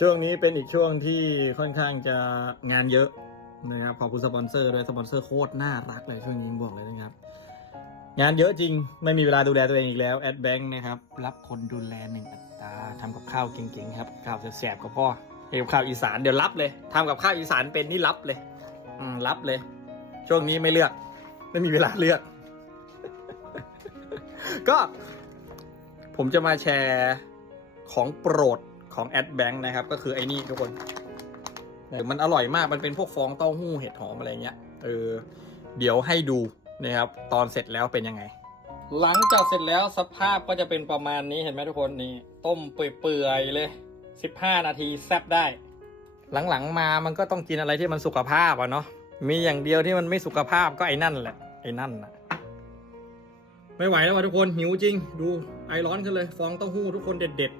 ช่วงนี้เป็นอีกช่วงที่ค่อนข้างจะงานเยอะนะครับขอบคุณสปอนเซอร์ด้วยสปอนเซอร์โคตรน่ารักเลยช่วงนี้บอกเลยนะครับ งานเยอะจริงไม่มีเวลาดูแลตัวเองอีกแล้วแอดแบงค์นะครับ รับคนดูแลหนึ่งอัตราทำกับข้าวเก่งๆครับข้าวแสบๆกับพ่อเกับข้าวอีสานเดี๋ยวรับเลยทำกับข้าวอีสานเป็นนี่รับเลยอืมรับเลย ช่วงนี้ไม่เลือก ไม่มีเวลาเลือก ก็ ผมจะมาแชร์ ของโปรดของแอดแบงค์นะครับ ก็คือไอ้นี่ทุกคนมันอร่อยมากมันเป็นพวกฟองเต้าหู้เห็ดหอมอะไรเงี้ยเออเดี๋ยวให้ดูนะครับตอนเสร็จแล้วเป็นยังไง หลังจากเสร็จแล้วสภาพก็จะเป็นประมาณนี้เห็นไหมทุกคนนี่ต้มเปื่อยๆเลย 15 นาทีแซ่บได้ หลังๆมามันก็ต้องกินอะไรที่มันสุขภาพอะเนาะมีอย่างเดียวที่มันไม่สุขภาพก็ไอ้นั่นแหละไอ้นั่นน่ะไม่ไหวแล้วว่ะทุกคนหิวจริง ดูไอร้อนกันเลย ฟองเต้าหู้ทุกคนเด็ด